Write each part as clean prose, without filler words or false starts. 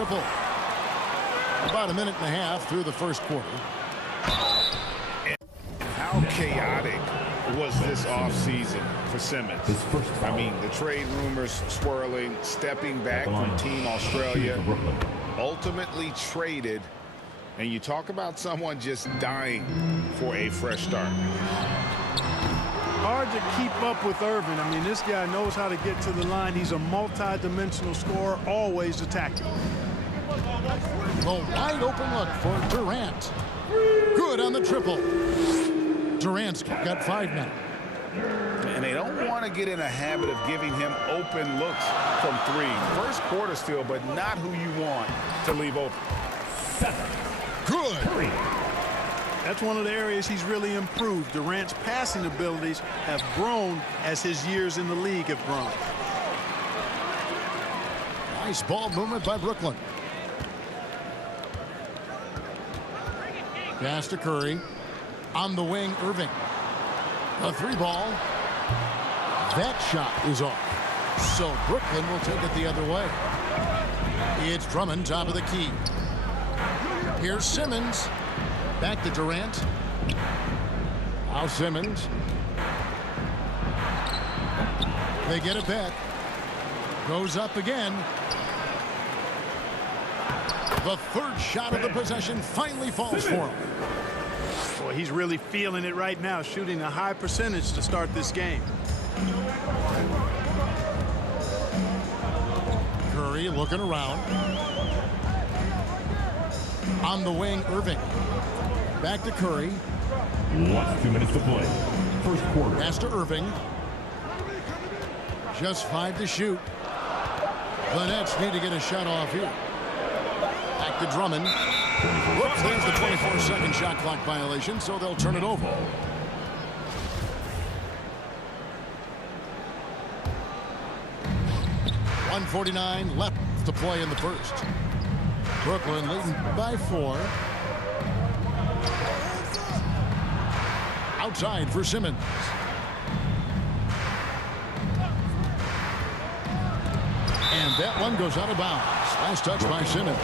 triple. About a minute and a half through the first quarter. How chaotic was this offseason for Simmons? I mean, the trade rumors swirling, stepping back from Team Australia, ultimately traded, and you talk about someone just dying for a fresh start. Hard to keep up with Irving. I mean, this guy knows how to get to the line. He's a multi-dimensional scorer, always attacking. The wide open look for Durant. Good on the triple. Durant's got 5 now. And they don't want to get in a habit of giving him open looks from 3. First quarter still, but not who you want to leave open. Good. That's one of the areas he's really improved. Durant's passing abilities have grown as his years in the league have grown. Nice ball movement by Brooklyn. Pass to Curry. On the wing, Irving. A 3-ball. That shot is off. So Brooklyn will take it the other way. It's Drummond, top of the key. Here's Simmons. Back to Durant. Now Simmons. They get it back. Goes up again. The third shot of the possession finally falls for him. Boy, he's really feeling it right now, shooting a high percentage to start this game. Curry looking around. On the wing, Irving. Back to Curry. 2 minutes to play. First quarter. Pass to Irving. Just 5 to shoot. The Nets need to get a shot off here. Back to Drummond. Whoops, there's the 24-second shot clock violation, so they'll turn it over. .149 left to play in the first. Brooklyn leading by 4. Outside for Simmons. And that one goes out of bounds. Last touch by Simmons.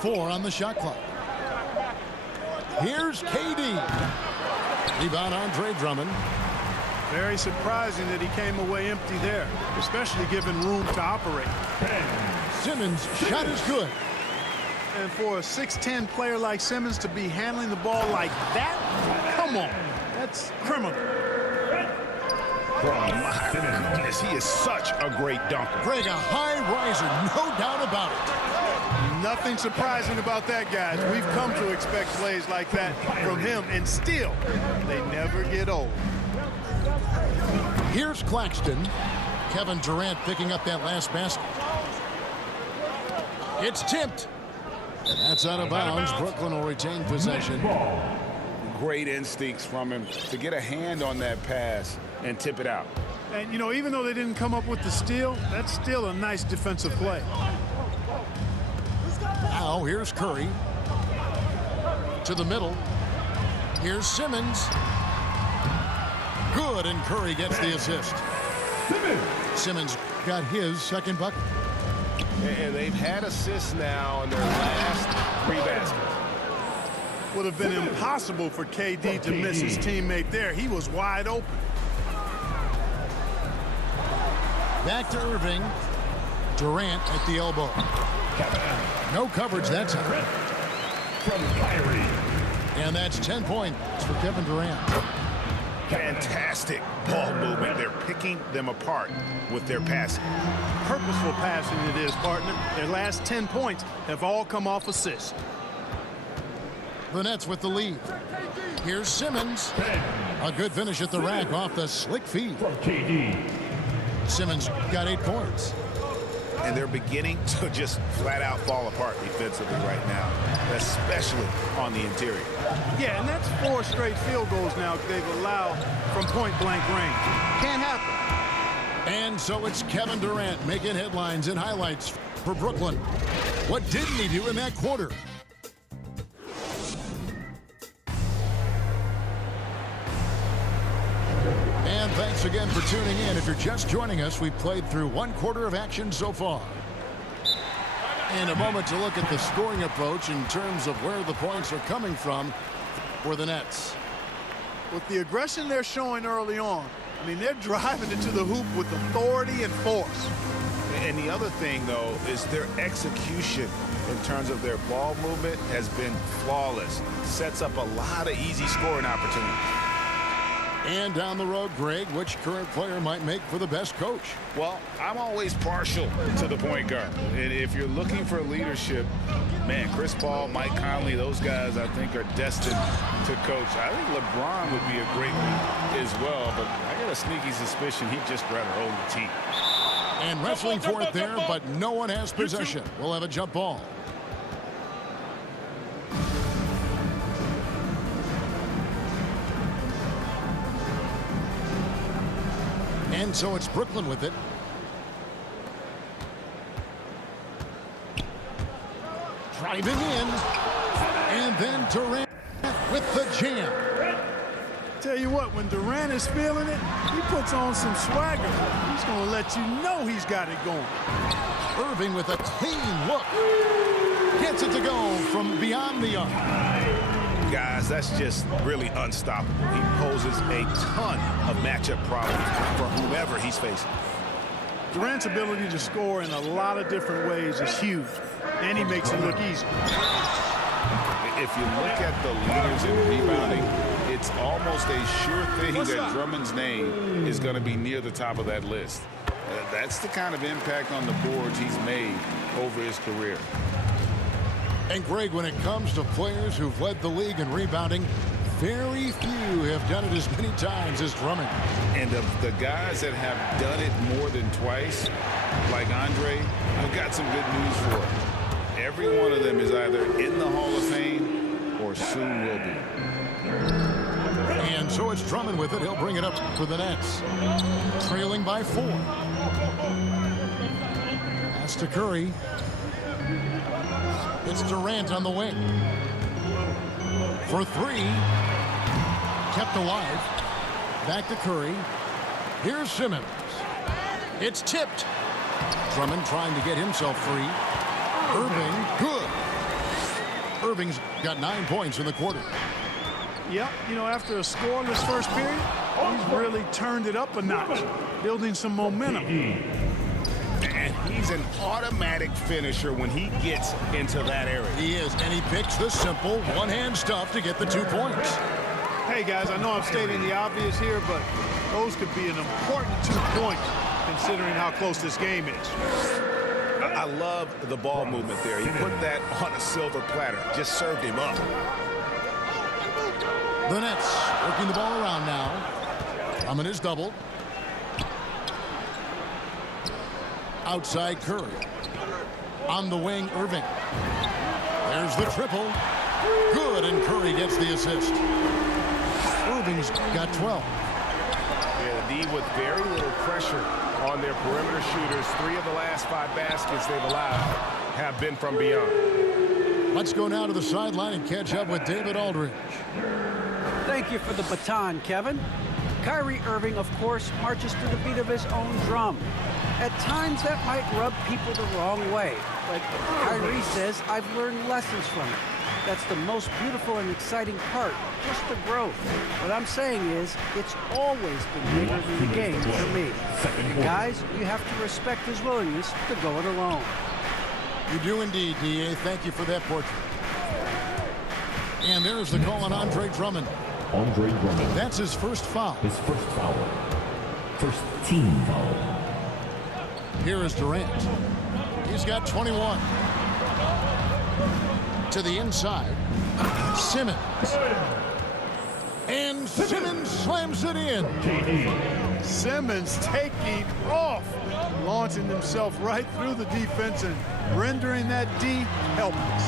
Four on the shot clock. Here's KD. Rebound Andre Drummond. Very surprising that he came away empty there, especially given room to operate. Simmons' shot is good. And for a 6'10 player like Simmons to be handling the ball like that, come on, that's criminal. My goodness, he is such a great dunker. Greg, a high riser, no doubt about it. Nothing surprising about that, guys. We've come to expect plays like that from him, and still, they never get old. Here's Claxton. Kevin Durant picking up that last basket. It's tipped. And that's out of bounds. Brooklyn will retain possession. Great instincts from him to get a hand on that pass and tip it out. And, you know, even though they didn't come up with the steal, that's still a nice defensive play. Now here's Curry. To the middle. Here's Simmons. Good, and Curry gets the assist. Simmons got his second bucket. And they've had assists now in their last 3 baskets. Would have been impossible for KD to miss his teammate there. He was wide open. Back to Irving. Durant at the elbow. No coverage that time. From Kyrie. And that's 10 points for Kevin Durant. Fantastic ball movement. They're picking them apart with their passing. Purposeful passing it is, partner. Their last 10 points have all come off assists. The Nets with the lead. Here's Simmons. A good finish at the rack off the slick feed. From KD. Simmons got 8 points. And they're beginning to just flat out fall apart defensively right now, especially on the interior. Yeah, and that's 4 straight field goals now they've allowed from point-blank range. Can't happen. And so it's Kevin Durant making headlines and highlights for Brooklyn. What didn't he do in that quarter? And thanks again for tuning in. If you're just joining us, we've played through one quarter of action so far. In a moment to look at the scoring approach in terms of where the points are coming from for the Nets. With the aggression they're showing early on, I mean, they're driving into the hoop with authority and force. And the other thing, though, is their execution in terms of their ball movement has been flawless. Sets up a lot of easy scoring opportunities. And down the road, Greg, which current player might make for the best coach? Well, I'm always partial to the point guard. And if you're looking for leadership, man, Chris Paul, Mike Conley, those guys I think are destined to coach. I think LeBron would be a great one as well, but I got a sneaky suspicion he'd just rather hold the team. And wrestling for it there, but no one has possession. We'll have a jump ball. And so it's Brooklyn with it. Driving in. And then Durant with the jam. Tell you what, when Durant is feeling it, he puts on some swagger. He's going to let you know he's got it going. Irving with a clean look. Gets it to go from beyond the arc. Guys, that's just really unstoppable. He poses a ton of matchup problems for whomever he's facing. Durant's ability to score in a lot of different ways is huge, and he makes it look easy. If you look at the leaders in rebounding, it's almost a sure thing that Drummond's name is going to be near the top of that list. That's the kind of impact on the boards he's made over his career. And Greg, when it comes to players who've led the league in rebounding, very few have done it as many times as Drummond. And of the guys that have done it more than twice, like Andre, I've got some good news for him. Every one of them is either in the Hall of Fame or soon will be. And so it's Drummond with it. He'll bring it up for the Nets. Trailing by 4. That's to Curry. It's Durant on the wing. For 3. Kept alive. Back to Curry. Here's Simmons. It's tipped. Drummond trying to get himself free. Irving, good. Irving's got 9 points in the quarter. Yep, you know, after a scoreless first period, he's really turned it up a notch, building some momentum. And he's an automatic finisher when he gets into that area. He is, and he picks the simple one-hand stuff to get the 2 points. Hey, guys, I know I'm stating the obvious here, but those could be an important 2 points considering how close this game is. I love the ball movement there. He put that on a silver platter, just served him up. The Nets working the ball around now. Drummond is doubled. Outside Curry. On the wing, Irving. There's the triple. Good, and Curry gets the assist. Irving's got 12. Yeah, the D with very little pressure on their perimeter shooters. 3 of the last 5 baskets they've allowed have been from beyond. Let's go now to the sideline and catch up with David Aldridge. Thank you for the baton, Kevin. Kyrie Irving, of course, marches to the beat of his own drum. At times, that might rub people the wrong way. Like Kyrie says, I've learned lessons from it. That's the most beautiful and exciting part, just the growth. What I'm saying is, it's always been bigger than the game for me. And guys, you have to respect his willingness to go it alone. You do indeed, D.A. Thank you for that portrait. And there's the call on Andre Drummond. Andre Drummond. That's his first foul. His first foul. First team foul. Here is Durant. He's got 21. To the inside. Simmons. And Simmons slams it in. Simmons taking off, launching himself right through the defense and rendering that D helpless.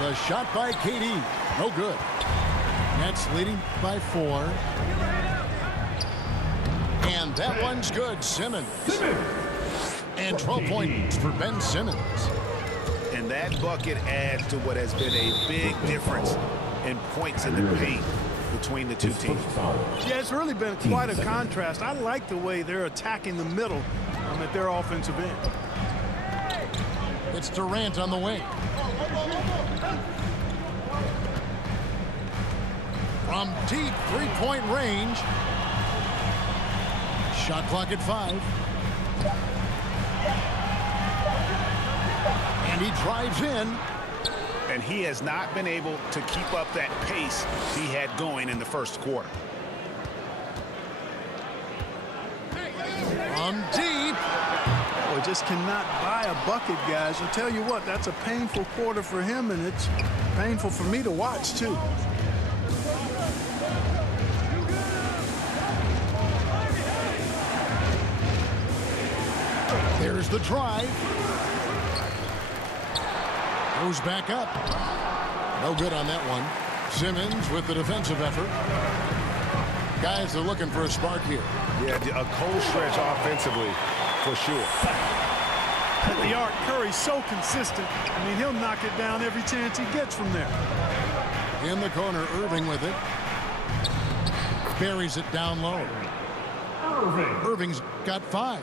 The shot by KD. No good. Nets leading by 4. And that one's good. Simmons. And 12 points for Ben Simmons. And that bucket adds to what has been a big difference in points in the paint. between the two teams. Yeah, it's really been quite a contrast. I like the way they're attacking the middle at their offensive end. It's Durant on the wing. From deep three-point range. Shot clock at 5. And he drives in. And he has not been able to keep up that pace he had going in the first quarter. From deep. Boy, just cannot buy a bucket, guys. I'll tell you what, that's a painful quarter for him, and it's painful for me to watch, too. There's the drive. Goes back up. No good on that one. Simmons with the defensive effort. Guys are looking for a spark here. Yeah, a cold stretch offensively, for sure. At the arc, Curry's so consistent. I mean, he'll knock it down every chance he gets from there. In the corner, Irving with it. Buries it down low. Irving's got 5.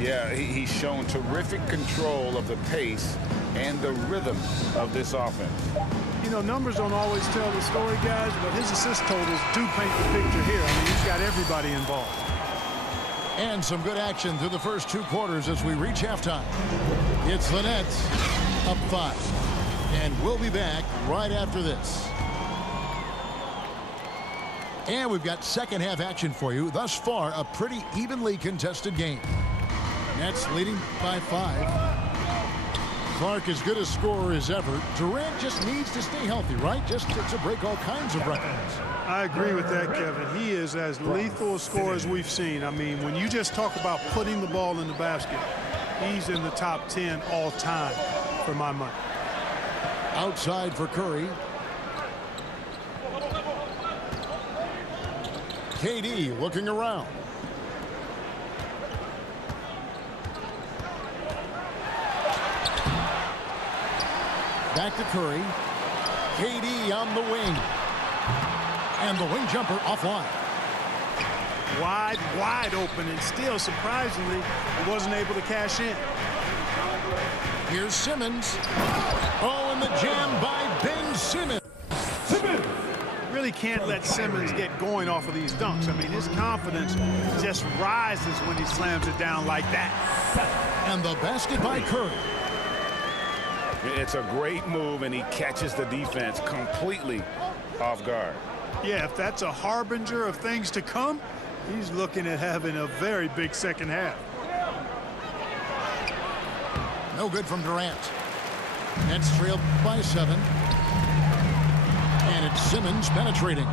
Yeah, he's shown terrific control of the pace and the rhythm of this offense. You know, numbers don't always tell the story, guys, but his assist totals do paint the picture here. I mean, he's got everybody involved. And some good action through the first 2 quarters as we reach halftime. It's the Nets up 5. And we'll be back right after this. And we've got second half action for you. Thus far, a pretty evenly contested game. Nets leading by 5. Clark as good a scorer as ever. Durant just needs to stay healthy, right? Just to break all kinds of records. I agree with that, Kevin. He is as lethal a scorer as we've seen. I mean, when you just talk about putting the ball in the basket, he's in the top 10 all time for my money. Outside for Curry. KD looking around. Back to Curry. KD on the wing. And the wing jumper offline. Wide open, and still, surprisingly, he wasn't able to cash in. Here's Simmons. Oh, and the jam by Ben Simmons. Really can't let Simmons get going off of these dunks. I mean, his confidence just rises when he slams it down like that. And the basket by Curry. It's a great move, and he catches the defense completely off guard. Yeah, if that's a harbinger of things to come, he's looking at having a very big second half. No good from Durant. Nets trailed by 7. And it's Simmons penetrating.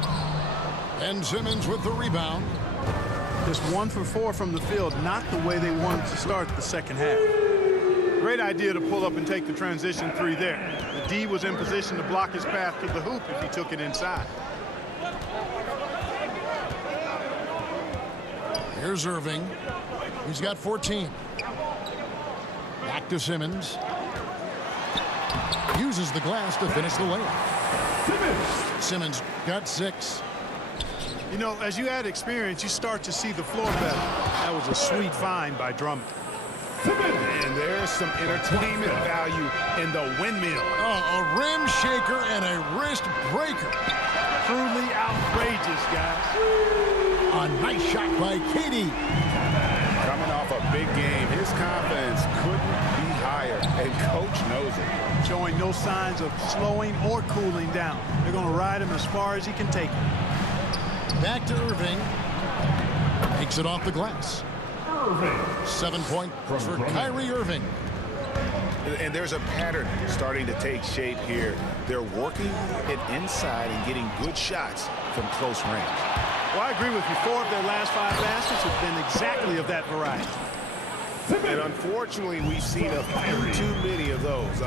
And Simmons with the rebound. Just 1 for 4 from the field, not the way they wanted to start the second half. Great idea to pull up and take the transition 3 there. The D was in position to block his path to the hoop if he took it inside. Here's Irving. He's got 14. Back to Simmons. Uses the glass to finish the layup. Simmons got 6. You know, as you add experience, you start to see the floor better. That was a sweet find by Drummond. And there's some entertainment value in the windmill. Oh, a rim shaker and a wrist breaker. Truly outrageous, guys. A nice shot by KD. Coming off a big game, his confidence couldn't be higher, and coach knows it. Showing no signs of slowing or cooling down. They're going to ride him as far as he can take him. Back to Irving. Takes it off the glass. 7 points for Kyrie Irving. And there's a pattern starting to take shape here. They're working it inside and getting good shots from close range. Well, I agree with you. 4 of their last 5 baskets have been exactly of that variety. And unfortunately, we've seen a few too many of those.